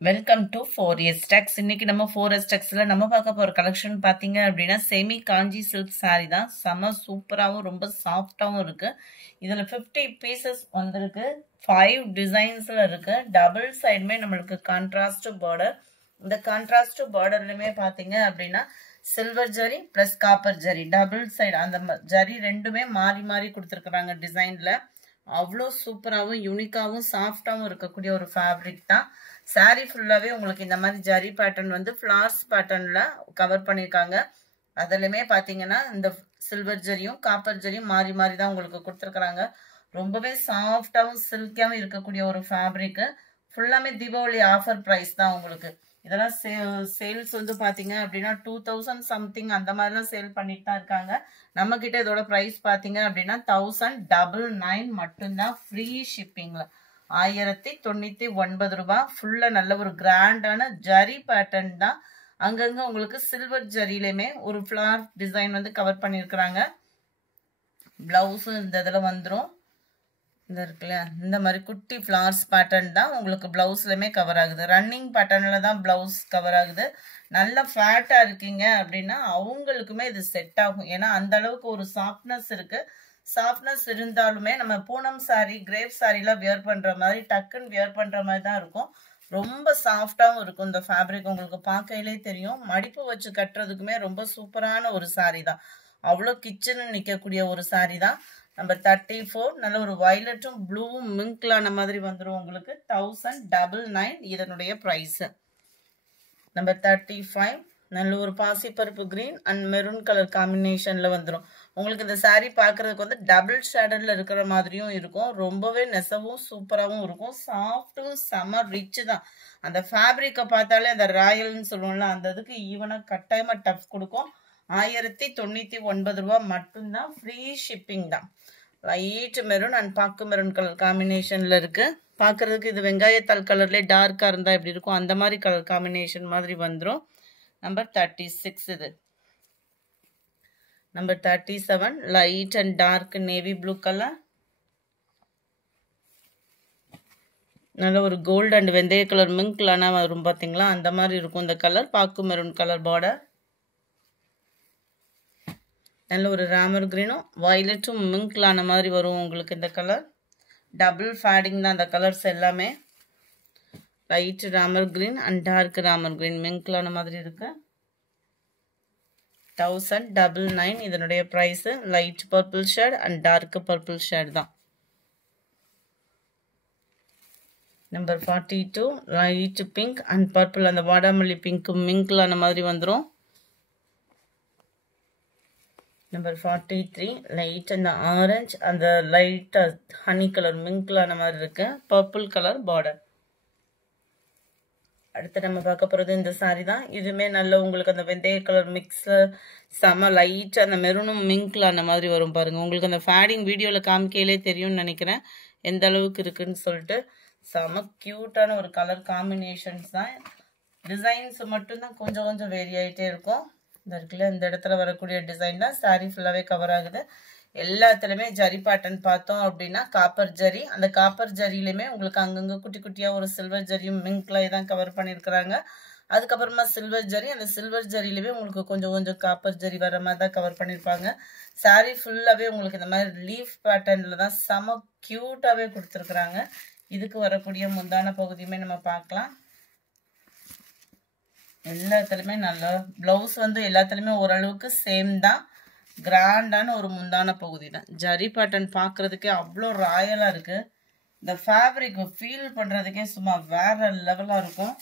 Welcome to 4S Tax. இன்னைக்கு நம்ம 4S Taxல நம்ம பார்க்க போற கலெக்ஷன் பாத்தீங்க அப்படின்னா செமி காஞ்சி சில்க் saree தான். செம சூப்பராகவும் ரொம்ப சாஃப்டாகவும் இருக்கு. இதுல 50 பீசஸ் வந்திருக்கு. 5 டிசைன்ஸ்ல இருக்கு. டபுள் சைடுமே நம்மளுக்கு கான்ட்ராஸ்ட் பார்டர். இந்த கான்ட்ராஸ்ட் பார்டர்லயுமே பாத்தீங்க அப்படின்னா silver zari plus copper zari double side அந்த ஜரி ரெண்டுமே மாறி மாறி கொடுத்துருக்குறாங்க டிசைன்ல. அவ்வளோ சூப்பராகவும் யூனிக்காகவும் சாஃப்டாகவும் இருக்கக்கூடிய ஒரு ஃபேப்ரிக் தான். சாரீ ஃபுல்லாகவே உங்களுக்கு இந்த மாதிரி ஜரி பேட்டர்ன் வந்து ஃப்ளார்ஸ் பேட்டர்னில் கவர் பண்ணியிருக்காங்க. அதுலையுமே பார்த்தீங்கன்னா இந்த சில்வர் ஜரியும் காப்பர் ஜரியும் மாறி மாறி தான் உங்களுக்கு கொடுத்துருக்குறாங்க. ரொம்பவே சாஃப்டாகவும் சில்கியாகவும் இருக்கக்கூடிய ஒரு ஃபேப்ரிக்கு. ஃபுல்லாமே தீபாவளி ஆஃபர் ப்ரைஸ் தான் உங்களுக்கு. இதெல்லாம் சேல்ஸ் வந்து பார்த்தீங்க அப்படின்னா 2000 சம்திங் அந்த மாதிரிலாம் சேல் பண்ணிட்டு தான் இருக்காங்க. நம்ம கிட்ட இதோட ப்ரைஸ் பார்த்தீங்க அப்படின்னா 1099 மட்டும்தான். ஃப்ரீ ஷிப்பிங்கில் 1099 ரூபாய். ஃபுல்லாக நல்ல ஒரு கிராண்டான ஜரி பேட்டர்ன் தான். அங்கங்கே உங்களுக்கு சில்வர் ஜரியிலையுமே ஒரு ஃப்ளார் டிசைன் வந்து கவர் பண்ணியிருக்கிறாங்க. ப்ளவுஸும் இந்த இதில் வந்துடும். இந்த இருக்குல்ல இந்த மாதிரி குட்டி ஃப்ளார்ஸ் பேட்டர்ன் தான் உங்களுக்கு பிளவுஸ்லயுமே கவர் ஆகுது. ரன்னிங் பேட்டர்ன்ல தான் பிளவுஸ் கவர் ஆகுது. நல்ல ஃபேட்டா இருக்கீங்க அப்படின்னா அவங்களுக்குமே இது செட் ஆகும். ஏன்னா அந்த அளவுக்கு ஒரு சாஃப்ட்னஸ் இருக்கு. சாஃப்ட்னஸ் இருந்தாலுமே நம்ம பூனம் சாரி கிரேப் சாரிலாம் வியர் பண்ற மாதிரி டக்குன்னு வியர் பண்ற மாதிரி தான் இருக்கும். ரொம்ப சாஃப்டாகவும் இருக்கும் இந்த ஃபேப்ரிக். உங்களுக்கு பார்க்கையிலே தெரியும். மடிப்பு வச்சு கட்டுறதுக்குமே ரொம்ப சூப்பரான ஒரு சாரி தான். அவ்வளோ கிச்சன் நிற்கக்கூடிய ஒரு சாரி தான். நம்பர் 34 நல்ல ஒரு வயலட்டும் ப்ளூவும் மிங்க்லான மாதிரி வந்துடும் உங்களுக்கு. 1099 இதனுடைய ப்ரைஸ். நம்பர் 35 நல்ல ஒரு பாசிப்பருப்பு கிரீன் அண்ட் மெரூன் கலர் காம்பினேஷன்ல வந்துடும் உங்களுக்கு. இந்த சாரீ பார்க்கறதுக்கு வந்து டபுள் ஷேடர்ல இருக்கிற மாதிரியும் இருக்கும். ரொம்பவே நெசவும் சூப்பராகவும் இருக்கும். சாஃப்டும் செம ரிச் தான். அந்த ஃபேப்ரிக்கை பார்த்தாலே அந்த ராயல்னு சொல்லுவோம்ல அந்த இதுக்கு ஈவனாக கட்டாயமாக டஃப் கொடுக்கும். 1099 ரூபாய் மட்டும்தான். ஃப்ரீ ஷிப்பிங் தான். லைட் மெரூன் அண்ட் பாக்கு மெரூன் கலர் காம்பினேஷன்ல இருக்கு. பார்க்கறதுக்கு இது வெங்காயத்தாள் கலர்லேயே டார்க்கா இருந்தா எப்படி இருக்கும் அந்த மாதிரி கலர் காம்பினேஷன் மாதிரி வந்துடும். நம்பர் 36 இது. Number 37 light and dark navy blue colour. நல்ல ஒரு கோல்டு அண்ட் வெந்தய கலர் மிங்க்லானா வரும் பார்த்தீங்களா அந்த மாதிரி இருக்கும் இந்த கலர். பாக்கு மெரூன் கலர் பார்டர். நல்ல ஒரு ராமர் கிரீனும் வயலட்டும் மிங்க்லான மாதிரி வரும் உங்களுக்கு இந்த கலர். டபுள் ஃபேடிங் தான் அந்த கலர்ஸ் எல்லாமே. Light Ramar green and dark Ramar green மிங்க்லான மாதிரி இருக்கு. 1099 இதனுடைய price. Light purple shade and dark purple shade தான். Number 42 light pink and purple அந்த வாடாமல்லி பிங்க் மிங்க்லான மாதிரி வந்துடும். நம்பர் 43 லைட் அந்த ஆரஞ்சு அந்த லைட் ஹனி கலர் மிங்க்லான மாதிரி இருக்கு. Purple colour border. அடுத்து நம்ம பார்க்க போகிறது இந்த சாரி தான். இதுவுமே நல்ல உங்களுக்கு அந்த வெந்தய கலர் மிக்ஸ் செம லைட் அந்த மெரூனும் மிங்க்லான மாதிரி வரும் பாருங்க. உங்களுக்கு அந்த ஃபேடிங் வீடியோவில் காமிக்கையிலே தெரியும்னு நினைக்கிறேன் எந்த அளவுக்கு இருக்குன்னு சொல்லிட்டு. செம க்யூட்டான ஒரு கலர் காம்பினேஷன்ஸ் தான். டிசைன்ஸ் மட்டும்தான் கொஞ்சம் கொஞ்சம் வேரி ஆகிட்டே இருக்கும். இந்த இருக்குல்ல இந்த இடத்துல வரக்கூடிய டிசைன் தான் சாரீ ஃபுல்லாகவே கவர் ஆகுது. எல்லாத்துலேயுமே ஜரி பேட்டர்ன் பார்த்தோம் அப்படின்னா காப்பர் ஜரி. அந்த காப்பர் ஜரியிலுமே உங்களுக்கு அங்கங்கே குட்டி குட்டியாக ஒரு சில்வர் ஜரியும் மிங்க்லாய் தான் கவர் பண்ணியிருக்கிறாங்க. அதுக்கப்புறமா சில்வர் ஜரி. அந்த சில்வர் ஜரியிலுமே உங்களுக்கு கொஞ்சம் கொஞ்சம் காப்பர் ஜரி வர மாதிரி தான் கவர் பண்ணியிருப்பாங்க. சாரீ ஃபுல்லாகவே உங்களுக்கு இந்த மாதிரி லீஃப் பேட்டர்னில் தான் செம க்யூட்டாகவே கொடுத்துருக்குறாங்க. இதுக்கு வரக்கூடிய முந்தான பகுதியுமே நம்ம பார்க்கலாம். எல்லாத்துலேயுமே நல்லா ப்ளவுஸ் வந்து எல்லாத்துலேயுமே ஓரளவுக்கு சேம் தான். கிராண்டான ஒரு முந்தான பகுதி தான். ஜரி பேட்டர்ன் பார்க்கறதுக்கே அவ்வளோ ராயலாக இருக்கு. இந்த ஃபேப்ரிக் ஃபீல் பண்ணுறதுக்கே சும்மா வேற லெவலாக இருக்கும்.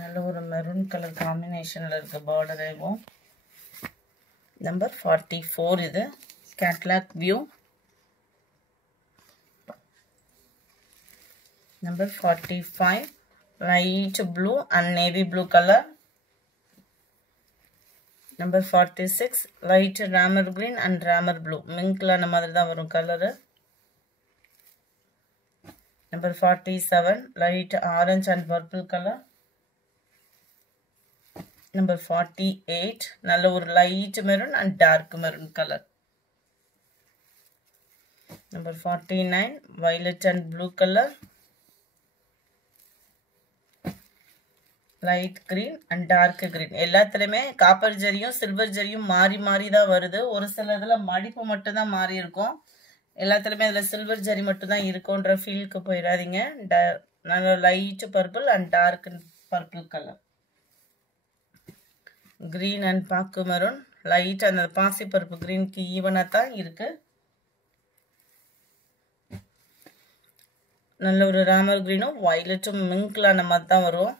நல்ல ஒரு மெரூன் கலர் காம்பினேஷனில் இருக்க பார்டரேவும். நம்பர் 44 இது catalogue view. Number 45 light blue and navy blue colour. Number 46 light Ramar green and Ramar blue மிங்க்லான மாதிரி தான் வரும் colour. Number 47 light orange and purple colour. Number 48, நல்ல ஒரு light maroon and dark maroon color. Number 49, violet and blue color. Light green and dark green. எல்லாத்துலயுமே copper ஜரியும் silver ஜரியும் மாறி மாறி தான் வருது. ஒரு சில இதுல மடிப்பு மட்டும் தான் மாறி இருக்கும். எல்லாத்துலயுமே அதுல சில்வர் ஜரி மட்டும் தான் இருக்கும்ன்ற ஃபீலுக்கு போயிடாதீங்க. நல்ல light purple and dark purple colour. green and பாக்கு மெரூன் லைட் அந்த பாசி பருப்பு கிரீனுக்கு ஈவனா தான் இருக்கு. நல்ல ஒரு ராமர் கிரீனும் வயலட்டும் மிங்க்லான மாதிரி தான் வரும்.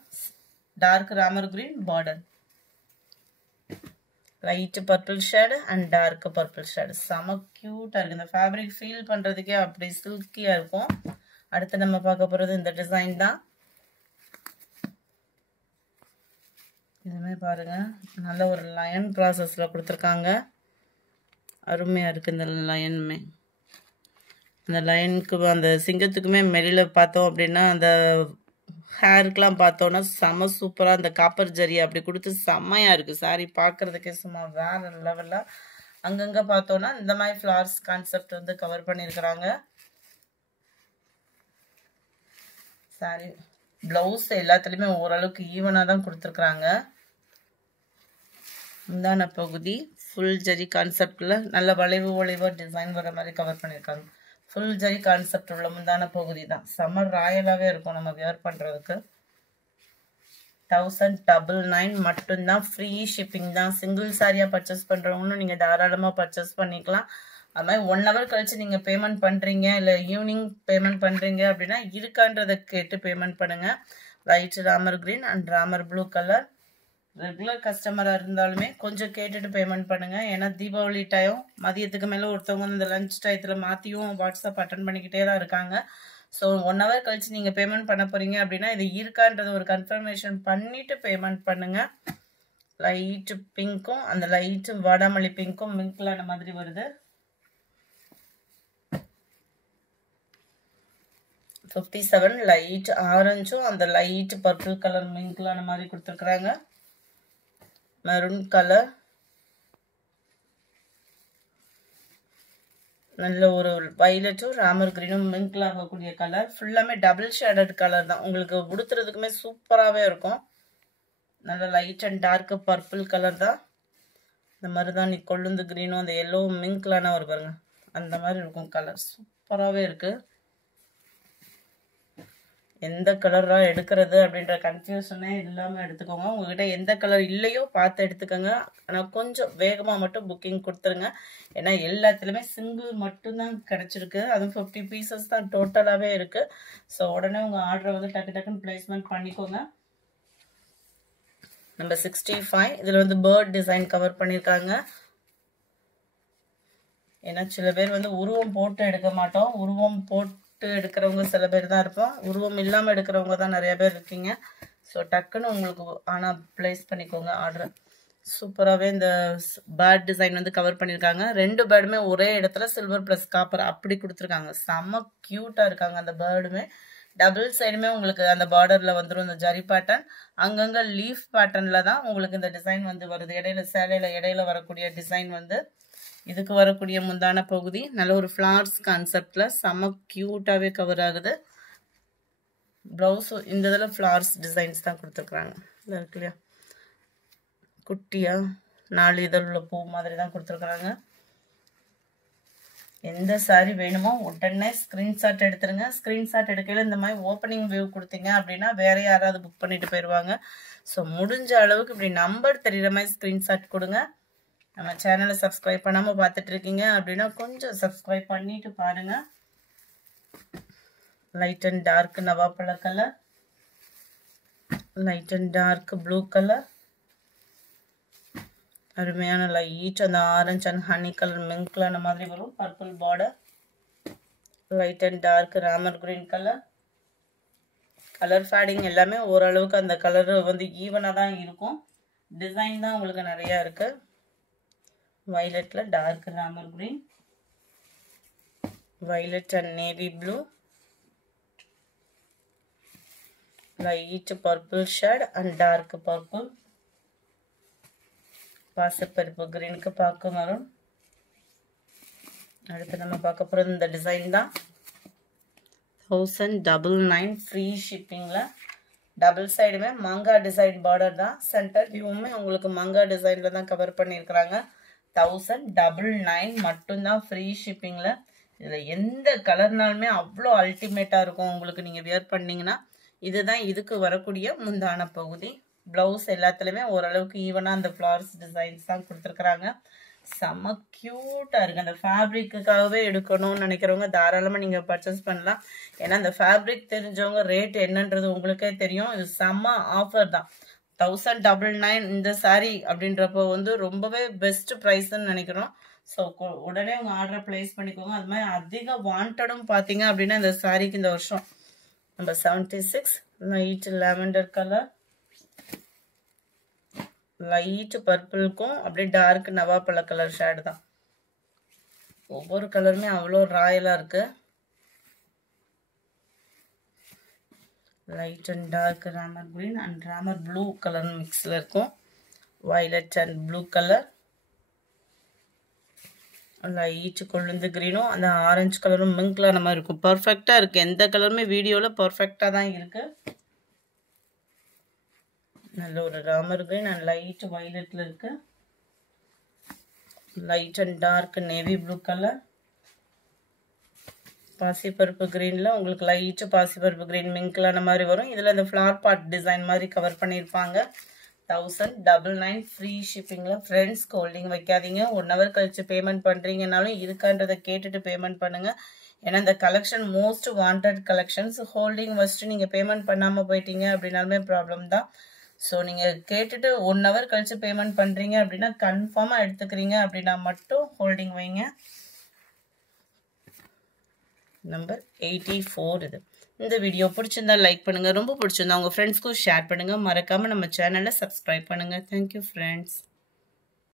Dark Ramar green border, light purple shade and dark purple shade. செம கியூட்டா இருக்கு. இந்த ஃபேப்ரிக் ஃபீல் பண்றதுக்கே அப்படி சில்கியா இருக்கும். அடுத்து நம்ம பார்க்க போறது இந்த டிசைன் தான். இதுமே பாருங்க நல்ல ஒரு லயன் ப்ராசஸ்ல கொடுத்துருக்காங்க. அருமையா இருக்கு இந்த லயனுமே. அந்த லயனுக்கு அந்த சிங்கத்துக்குமே மெரில பார்த்தோம் அப்படின்னா அந்த ஹேருக்கெல்லாம் பார்த்தோன்னா செம சூப்பரா அந்த காப்பர் ஜரி அப்படி கொடுத்து செம்மையா இருக்கு. சாரி பார்க்கறதுக்கே சும்மா வேற லெவல்ல. அங்கங்க பார்த்தோன்னா இந்த மாதிரி ஃபிளவர்ஸ் கான்செப்ட் வந்து கவர் பண்ணியிருக்கிறாங்க. சாரி பிளவுஸ் எல்லாத்துலயுமே ஓரளவுக்கு ஈவனா தான் கொடுத்துருக்குறாங்க. முந்தான பகுதி ஃபுல் ஜரி கான்செப்ட்ல நல்ல வளைவு வளைவா டிசைன் வர மாதிரி கவர் பண்ணியிருக்காங்க. ஃபுல் ஜரி கான்செப்ட் உள்ள முந்தான பகுதி தான். செம்ம ராயலாவே இருக்கும் நம்ம வியர் பண்றதுக்கு. 1099 மட்டும்தான். ஃப்ரீ ஷிப்பிங் தான். சிங்கிள் சாரியா பர்ச்சேஸ் பண்றவங்களும் நீங்க தாராளமா பர்ச்சேஸ் பண்ணிக்கலாம். அது மாதிரி 1 hour கழிச்சு நீங்க பேமெண்ட் பண்றீங்க இல்ல ஈவினிங் பேமெண்ட் பண்றீங்க அப்படின்னா இருக்கான்றதை கேட்டு பேமெண்ட் பண்ணுங்க. Light Ramar green and Ramar blue colour. Regular கஸ்டமரா இருந்தாலுமே கொஞ்சம் கேட்டுட்டு பேமெண்ட் பண்ணுங்க. ஏன்னா தீபாவளி டைம் மதியத்துக்கு மேல ஒருத்தவங்க இந்த லஞ்ச் டயத்துல மாத்தியும் வாட்ஸ்அப் அட்டன் பண்ணிக்கிட்டே தான் இருக்காங்க. ஸோ 1 hour கழிச்சு நீங்க பேமெண்ட் பண்ண போறீங்க அப்படின்னா இது இருக்கான்றது ஒரு கன்ஃபர்மேஷன் பண்ணிட்டு பேமெண்ட் பண்ணுங்க. லைட் பிங்க்கும் அந்த லைட் வாடாமல்லி பிங்க்கும் மிங்க்லான மாதிரி வருது. 57 லைட் ஆரஞ்சும் அந்த லைட் பர்பிள் கலர் மிங்க்லான மாதிரி கொடுத்துருக்குறாங்க. மெரூன் கலர் நல்ல ஒரு வயலட்டும் ராமர் கிரீனும் மிங்க்ல ஆகக்கூடிய கலர். ஃபுல்லாமே டபுள் ஷேடட் கலர் தான். உங்களுக்கு உடுத்துறதுக்குமே சூப்பராகவே இருக்கும். நல்ல light and dark purple colour தான். இந்த மருதாணி கொள்ளுந்து கிரீனும் அந்த எல்லோ மிங்க்லான ஒரு பாருங்க அந்த மாதிரி இருக்கும் கலர். சூப்பராகவே இருக்கு. எந்த கலரா எடுக்கிறது அப்படின்ற கன்ஃபியூஷனே இல்லாம எடுத்துக்கோங்க. உங்ககிட்ட எந்த கலர் இல்லையோ பார்த்து எடுத்துக்கோங்க. ஆனா கொஞ்சம் வேகமா மட்டும் புக்கிங் கொடுத்துருங்க. ஏன்னா எல்லாத்துலயுமே சிங்கிள் மட்டும்தான் கிடைச்சிருக்கு. அதுவும் 50 pieces தான் டோட்டலாவே இருக்கு. ஸோ உடனே உங்க ஆர்டரை வந்து டக்கு டக்குன்னு பிளேஸ்மெண்ட் பண்ணிக்கோங்க. நம்பர் 65 இதுல வந்து பேர்ட் டிசைன் கவர் பண்ணிருக்காங்க. ஏன்னா சில பேர் வந்து உருவம் போட்டு எடுக்க மாட்டோம். உருவம் போட்டு எடுக்கிறவங்க சில பேர் தான் இருப்போம். உருவம் இல்லாம எடுக்கிறவங்க தான் நிறைய பேர் இருக்கீங்க. ஸோ டக்குன்னு உங்களுக்கு ஆனா பிளேஸ் பண்ணிக்கோங்க ஆர்டர். சூப்பராகவே இந்த பேர்ட் டிசைன் வந்து கவர் பண்ணியிருக்காங்க. 2 பேர்டுமே ஒரே இடத்துல சில்வர் பிளஸ் காப்பர் அப்படி கொடுத்துருக்காங்க. செம்ம கியூட்டா இருக்காங்க அந்த பேர்டுமே. டபுள் சைடுமே உங்களுக்கு அந்த பார்டர்ல வந்துடும் இந்த ஜரி பேட்டர்ன். அங்கங்க லீஃப் பேட்டர்ன்ல தான் உங்களுக்கு இந்த டிசைன் வந்து வருது. இடையில சேலையில இடையில வரக்கூடிய டிசைன் வந்து இதுக்கு வரக்கூடிய முந்தான பகுதி நல்ல ஒரு ஃபிளவர்ஸ் கான்செப்ட்ல செம்ம கியூட்டாவே கவர் ஆகுது. பிளவுஸ் இந்த இதில் ஃபிளவர்ஸ் டிசைன்ஸ் தான் கொடுத்துருக்குறாங்க. இருக்கு இல்லையா குட்டியா 4 இதழ் உள்ள பூ மாதிரி தான் கொடுத்துருக்குறாங்க. எந்த சாரி வேணுமோ உடனே ஸ்கிரீன்ஷாட் எடுத்துருங்க. ஸ்கிரீன்ஷாட் எடுக்கையில இந்த மாதிரி ஓப்பனிங் வியூ கொடுத்தீங்க அப்படின்னா வேற யாராவது புக் பண்ணிட்டு போயிடுவாங்க. ஸோ முடிஞ்ச அளவுக்கு இப்படி நம்பர் தெரியுற மாதிரி ஸ்கிரீன்ஷாட் கொடுங்க. நம்ம சேனலை சப்ஸ்கிரைப் பண்ணாம பார்த்துட்டு இருக்கீங்க அப்படின்னா கொஞ்சம் சப்ஸ்கிரைப் பண்ணிட்டு பாருங்க. லைட் அண்ட் டார்க் நவாப்பழ colour, light and dark blue colour, அருமையான லைட் அந்த ஆரஞ்சு அண்ட் ஹனி கலர் மிங்க்லான மாதிரி வரும். Purple border, light and dark Ramar green colour. Colour fading எல்லாமே ஓரளவுக்கு அந்த கலர் வந்து ஈவனா தான் இருக்கும். டிசைன் தான் உங்களுக்கு நிறைய இருக்கு. வயலட்ல dark Ramar green, violet and navy blue, light purple shade and dark purple, பாசிப்பருப்பு கிரீனுக்கு பார்க்க வரும். அடுத்து நம்ம பார்க்க போகிறது இந்த டிசைன் தான். 1099 ஃப்ரீ ஷிப்பிங்கில். டபுள் சைடுமே மங்கா டிசைன் பார்டர் தான். சென்டர் வியூவுமே உங்களுக்கு மங்கா டிசைனில் தான் கவர் பண்ணியிருக்கிறாங்க. 1099 மட்டும்தான் ஃப்ரீ ஷிப்பிங்கில். இதில் எந்த கலர்னாலுமே அவ்வளோ அல்டிமேட்டாக இருக்கும் உங்களுக்கு. நீங்கள் வியர் பண்ணிங்கன்னா இதுதான் இதுக்கு வரக்கூடிய முந்தான பகுதி. ப்ளவுஸ் எல்லாத்துலேயுமே ஓரளவுக்கு ஈவனாக அந்த ஃப்ளார்ஸ் டிசைன்ஸ் தான் கொடுத்துருக்குறாங்க. செம்ம க்யூட்டாக இருக்குது. அந்த ஃபேப்ரிக்குக்காகவே எடுக்கணும்னு நினைக்கிறவங்க தாராளமாக நீங்கள் பர்ச்சேஸ் பண்ணலாம். ஏன்னா அந்த ஃபேப்ரிக் தெரிஞ்சவங்க ரேட் என்னன்றது உங்களுக்கே தெரியும். இது செம்ம ஆஃபர் தான். 1099 இந்த சாரீ அப்படின்றப்போ வந்து ரொம்பவே பெஸ்ட் ப்ரைஸ்ன்னு நினைக்கிறோம். ஸோ உடனே உங்கள் ஆர்டரை ப்ளேஸ் பண்ணிக்கோங்க. அது மாதிரி அதிக வாண்டடும் பார்த்தீங்க அப்படின்னா இந்த சாரீக்கு இந்த வருஷம் நம்ம 76 லைட் லாவெண்டர் கலர், லைட் பர்பிளுக்கும் அப்படியே டார்க் நவாப்பழ கலர் ஷேடு தான். ஒவ்வொரு கலருமே அவ்வளோ ராயலாக இருக்கு. Light and dark Ramar green and Ramar blue colour மிக்ஸில் இருக்கும். Violet and blue colour, light கொழுந்து கிரீனும் அந்த ஆரஞ்சு கலரும் மிங்க்லான மாதிரி இருக்கும். பர்ஃபெக்டாக இருக்குது. எந்த கலருமே வீடியோவில் பர்ஃபெக்டாக தான் இருக்குது. நல்ல ஒரு ராமர் கிரீன் அண்ட் லைட் வயலட்டில் இருக்கு. Light and dark navy blue colour, பாசிப்பருப்பு கிரீனில் உங்களுக்கு லைட் பாசிப்பருப்பு கிரீன் மிங்க்லான மாதிரி வரும். இதில் இந்த ஃப்ளார் பாட் டிசைன் மாதிரி கவர் பண்ணியிருப்பாங்க. 1099 ஃப்ரீ ஷிப்பிங்கில். ஃப்ரெண்ட்ஸ்க்கு ஹோல்டிங் வைக்காதீங்க. 1 hour கழிச்சு பேமெண்ட் பண்ணுறீங்கனாலும் இருக்கான்றதை கேட்டுட்டு பேமெண்ட் பண்ணுங்கள். ஏன்னா இந்த collection most wanted collections. Holding வச்சுட்டு நீங்கள் பேமெண்ட் பண்ணாமல் போயிட்டீங்க அப்படின்னாலுமே ப்ராப்ளம் தான். ஸோ நீங்கள் கேட்டுட்டு 1 hour கழிச்சு பேமெண்ட் பண்ணுறீங்க அப்படின்னா கன்ஃபார்மாக எடுத்துக்கிறீங்க அப்படின்னா மட்டும் ஹோல்டிங் வைங்க. நம்பர் 84 இது. இந்த வீடியோ பிடிச்சிருந்தா லைக் பண்ணுங்கள். ரொம்ப பிடிச்சிருந்தா உங்கள் ஃப்ரெண்ட்ஸ்க்கும் ஷேர் பண்ணுங்கள். மறக்காமல் நம்ம சேனலை சப்ஸ்கிரைப் பண்ணுங்கள். Thank you friends.